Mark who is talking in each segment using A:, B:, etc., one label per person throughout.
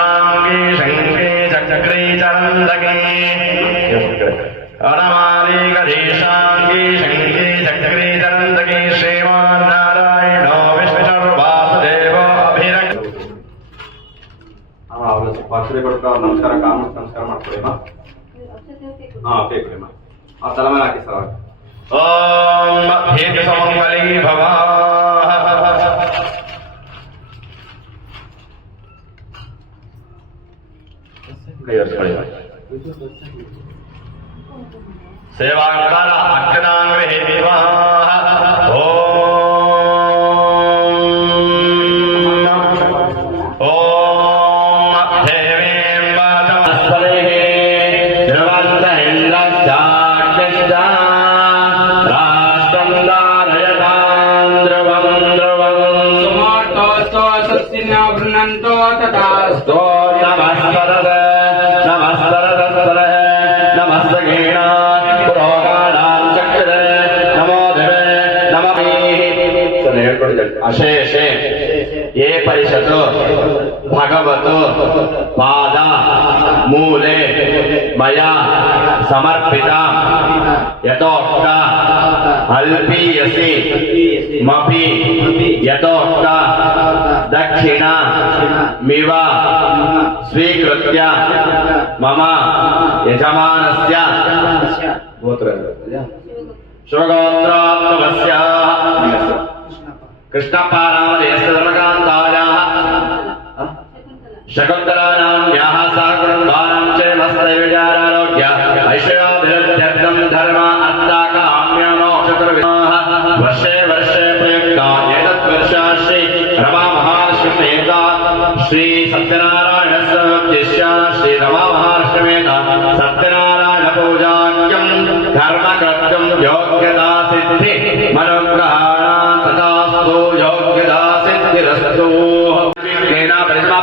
A: शशाङ्गे शंके चक्रे चरन्दके अनमालेकदेशाङ्गे शंके चक्रे चरन्दके
B: श्रीमान्नारायणो नमस्कार अभिरङ्ग ವಾಸುದೇವ ನಮಸ್ಕಾರ ಕಾಮರ್ಸ್ ನಮಸ್ಕಾರ ಮಾಡ್ಕೊಳ್ಳಿ ಹಾ ಪೇಪರೇಮ ಆ ತಲೆ ಮೇಲೆ ಹಾಕಿ ಸರ್
A: ಓಂ ಭೇದ ಸಮಂಗಲಿ ಭವ अक्षदाङ्गृहीत्वा ॐ ॐ देवीं वाचस्पतिः ध्रुवन्त भगवतो पाद मूले मया समर्पिता। यतोक्त अल्पीयसि मपि। यतोक्त दक्षिण मिव स्वीकृत्य मम यजमानस्य। शिवगोत्रोत्तमस्य कृष्णपारामदेयस्य धर्मकान्तायाः शकुन्तलानां याः साकृन्धानां च धर्म अर्थाकाम्यनोक्षतुर्विमाः वर्षे वर्षे प्रयुक्ता एतत्वर्षाश्री रमामहालक्ष्मीता श्रीसत्यनारायणस्य श्रीरमामहालक्ष्मीता सत्यनारायणपूजाख्यं धर्मकर्तुं योग्यता सिद्धि मनोग्रहाणा तथास्तु योग्यता सिद्धिरस्तु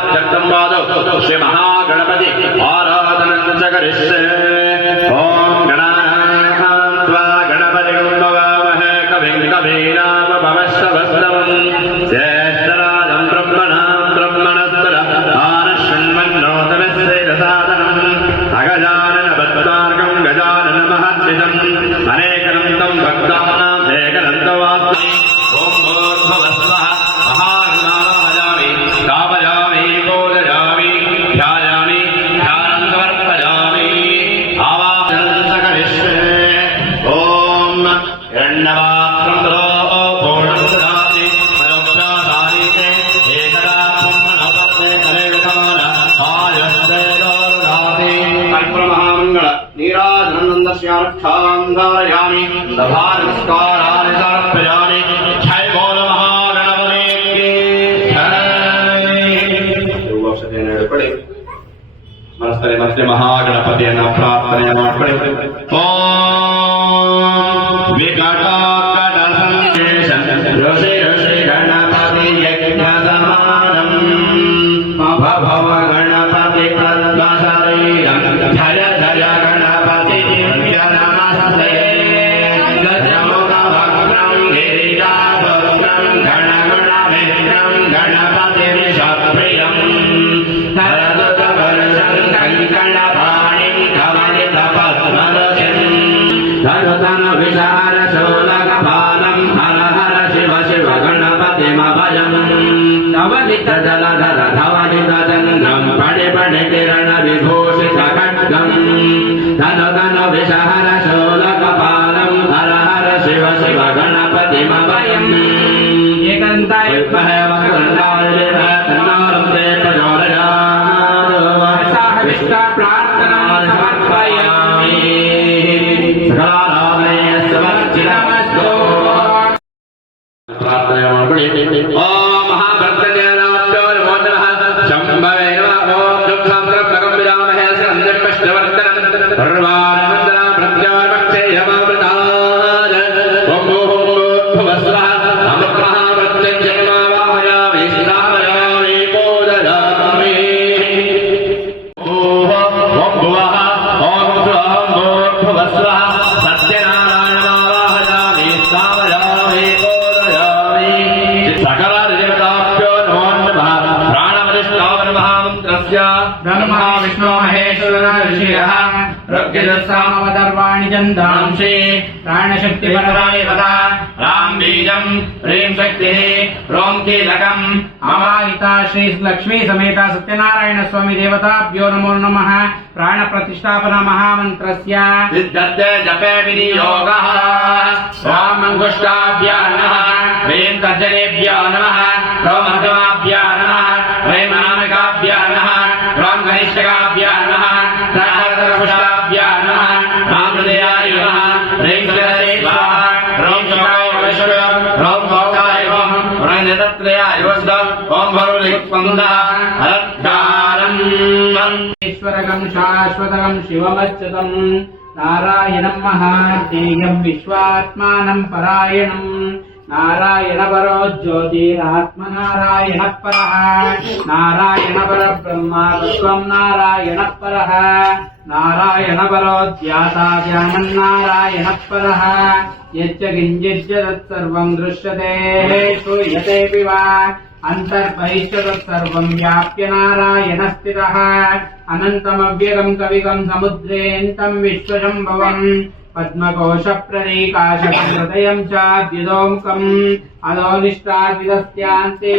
A: ప్రాప్తం వాదు శ్రీ మహాగణపతి ఆరాధనం జగరిష్ ఓం గణాత్వా గణపతి కవిం కవీనామ పవస్త వస్త్రం జయ દેના પ્રાર્થના આપણે ઓમ વિઘટા विशालशोलकपालम् हर हर शिव शिव गणपतिमभयम् नवनितजलधर धवनितचन्द्रम् पडि पडि किरण विभूषित खड्गम् धनु धनु विषहर शोलकपालम् हर हर शिव शिव गणपतिमभयम्
C: एकान्ताय
D: महामन्त्रस्य
C: धर्मः
D: विष्णो वदा राम् बीजम् शक्तिः कीलकम्
C: श्रीलक्ष्मी समेता सत्यनारायण स्वामी देवताभ्यो नमो नमः प्राणप्रतिष्ठापन महामन्त्रस्य
D: सिद्धत्ते जपे विनियोगः स्वामङ्गुष्टाभ्यानः ह्रीं तर्जनेभ्यो नमः कनिष्ठकाभ्यः नमः राहरपुष्पाभ्यः नमः रामदयाय नमः रैं गदरे स्वाहा रौं शमाय वैश्वर रौं भौकाय वं रौं निरत्रयाय वस्दं ॐ भरुलिपन्दः हरद्धारम्
C: ईश्वरकं शाश्वतकं शिवमच्युतम् नारायणं महार्थेयं विश्वात्मानं परायणम् నారాయణ పరో జ్యోతిరాత్మనారాయణ పర నారాయణ పర బ్రహ్మ తత్వం నారాయణ పర నారాయణ పరో ధ్యాసాధ్యామన్నారాయణ పర యచ్చ దృశ్యతే శూయతే వా అంతర్బహిష్టత్సర్వం వ్యాప్య నారాయణ స్థిర అనంతమవ్యగం కవిగం సముద్రేంతం విశ్వశంభవం पद्मकोशप्ररेकाशहृदयम् च द्विदोमुखम् अधोनिष्ठार्विदस्यान्ते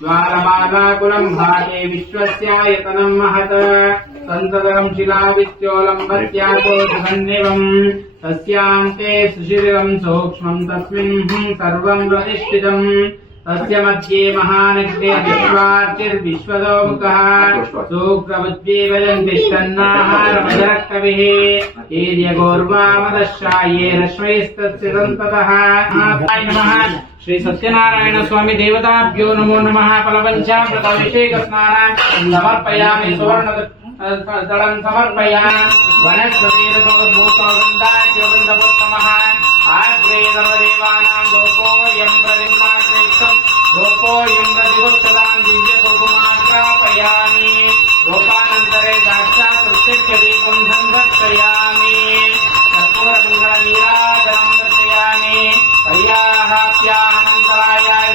C: द्वारमालाकुलम् भागे विश्वस्यायतनम् महत् सन्ततम् शिलावित्योलम्बत्याको तस्यान्ते सुशिरिरम् सूक्ष्मम् तस्मिन् सर्वम् प्रतिष्ठितम् ప్రతిష్ఠితం తస్య మధ్యే మహానగ్నే విశ్వార్చిర్విశ్వదోముఖः సూక్రముజ్జీవజంతిష్టన్నాహారమజరకవిः ఏర్యగోర్వామదశాయే రశ్మైస్తస్య సంతతः నమః శ్రీ సత్యనారాయణ స్వామి దేవతాభ్యో నమో నమః ఫలపంచామృతాభిషేక స్నానం సమర్పయామి సువర్ణ దళం సమర్పయామి వనస్పతిర్భూతోగంధాయోగంధముత్తమः आग्रे नवदेवानां लोकोऽयं प्रतिमाग्रेक्तं लोकोऽयं प्रतिगुप्तदां दिव्यलोकमाज्ञापयामि लोकानन्तरे दाक्षात्कृत्यदीपं सन्दर्शयामि कर्पूरमङ्गलनीराजनं दर्शयामि पर्याहाप्यानन्तरायाय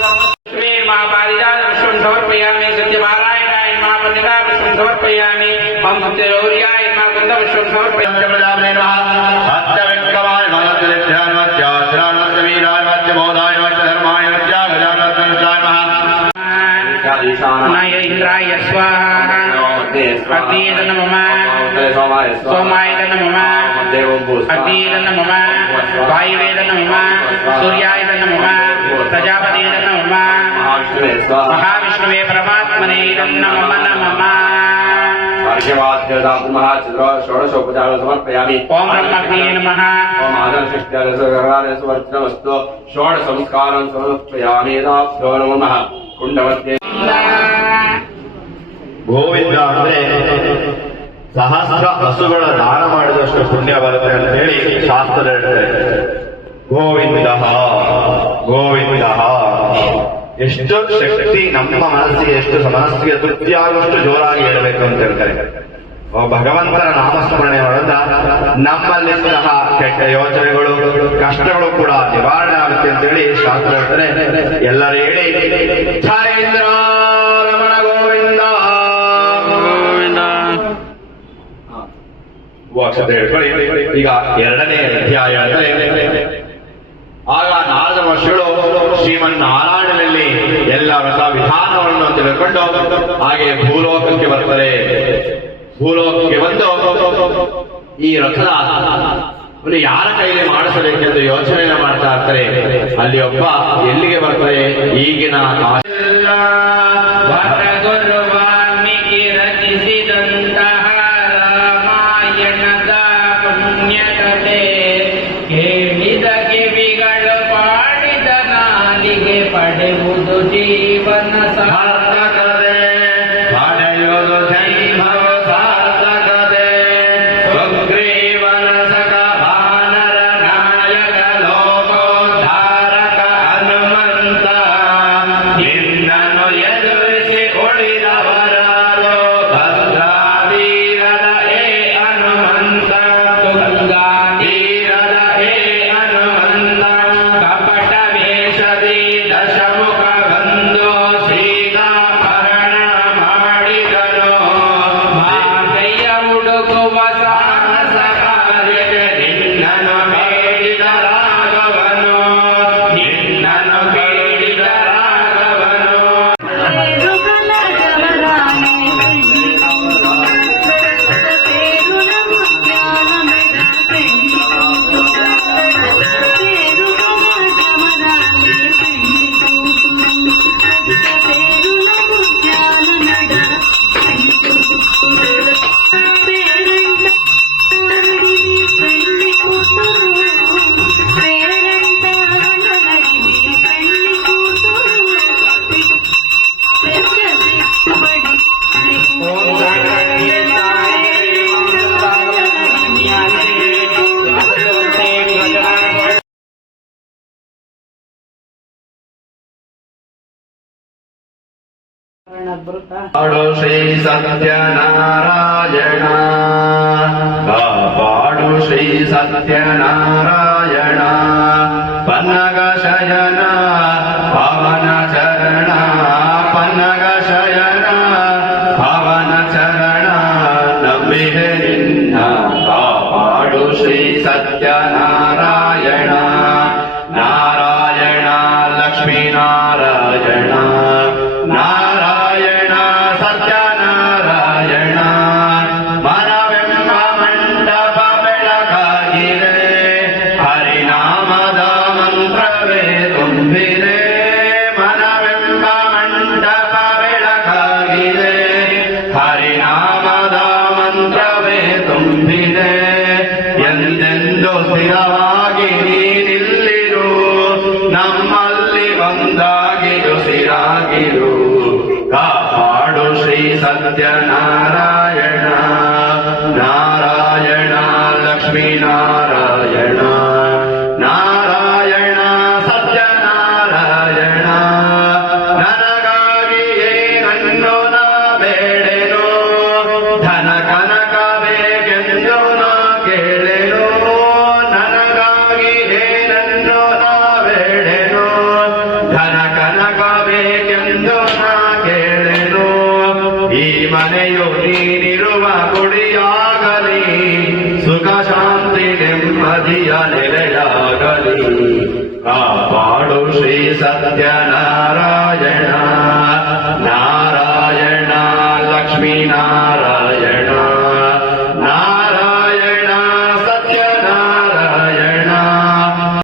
C: समर्पयामि सत्यमारायणाय मा पतिताविश्वं అగ్నియద నమః సోమాయద నమః అగ్నియద నమః వాయువేద నమః సూర్యాయద నమః ప్రజాపతియద నమః మహావిష్ణువే పరమాత్మనే నమః నమః
E: షోడశోపచార సమర్పయామి
C: ఓం బ్రహ్మగ్నే నమః
E: ఓం ఆదర్శక్త్యాలసు షోడ సంస్కారం సమర్పయామి యథాభ్యో నమః కుండమధ్యే
A: ಗೋವಿಂದ ಅಂದ್ರೆ ಸಹಸ್ರ ಹಸುಗಳ ದಾನ ಮಾಡಿದಷ್ಟು ಪುಣ್ಯ ಬರುತ್ತೆ ಅಂತ ಹೇಳಿ ಶಾಸ್ತ್ರ ಹೇಳ್ತಾರೆ. ಗೋವಿಂದ ಗೋವಿಂದ, ಎಷ್ಟು ಶಕ್ತಿ ನಮ್ಮ ಮನಸ್ಸಿಗೆ, ಎಷ್ಟು ಮನಸ್ಸಿಗೆ ತೃಪ್ತಿ ಆಗುವಷ್ಟು ಜೋರಾಗಿ ಹೇಳಬೇಕು ಅಂತ ಹೇಳ್ತಾರೆ. ಭಗವಂತನ ನಾಮಸ್ಮರಣೆ ನಮ್ಮಲ್ಲಿ ಸಹ ಕೆಟ್ಟ ಯೋಚನೆಗಳು, ಕಷ್ಟಗಳು ಕೂಡ ನಿವಾರಣೆ ಆಗುತ್ತೆ ಅಂತ ಹೇಳಿ ಶಾಸ್ತ್ರ ಹೇಳ್ತಾರೆ. ಎಲ್ಲರೂ ಹೇಳಿ ಅಕ್ಷತೆ ಹೇಳ್ಕೊಳ್ಳಿ ಈಗ ಎರಡನೇ ಅಧ್ಯಾಯ ಅಂದ್ರೆ ಆಗ ನಾರದ ಮಹರ್ಷಿಗಳು ಶ್ರೀಮನ್ನಾರಾಯಣನಲ್ಲಿ ಎಲ್ಲ ರಥ ವಿಧಾನವನ್ನು ತಿಳ್ಕೊಂಡು ಹಾಗೆ ಭೂಲೋಕಕ್ಕೆ ಬರ್ತಾರೆ ಭೂಲೋಕಕ್ಕೆ ಬಂದು ಈ ರಥದ ಯಾರ ಕೈಲಿ ಮಾಡಿಸಬೇಕೆಂದು ಯೋಚನೆ ಮಾಡ್ತಾ ಇರ್ತಾರೆ. ಅಲ್ಲಿ ಒಬ್ಬ ಎಲ್ಲಿಗೆ ಬರ್ತಾರೆ? ಈಗಿನ
C: పాడు
A: శ్రీ సత్యనారాయణ కాపాడు శ్రీ సత్యనారాయణ పన్నగ శయన పవన చరణ పన్నగ శయన పవన చరణ నమ్మి నిన్న కాపాడు శ్రీ సత్యనారాయణ ಲಕ್ಷ್ಮೀ ನಾರಾಯಣ ನಾರಾಯಣ ಸತ್ಯನಾರಾಯಣ. ನನಗಾಗಿಯೇ ನನ್ನೋ ನಾ ಬೇಡೆನು ಧನ ಕನಕ ಬೇಕೆಂದು ನಾ ಕೇಳೆನು ನನಗಾಗಿಯೇ ನನ್ನೋ ನಾ ಬೇಡೆನು ಧನ ಕನಕ ಬೇಕೆಂದು ನಾ ಕೇಳೆನು ಈ ಮನೆಯು ನೀನಿರುವ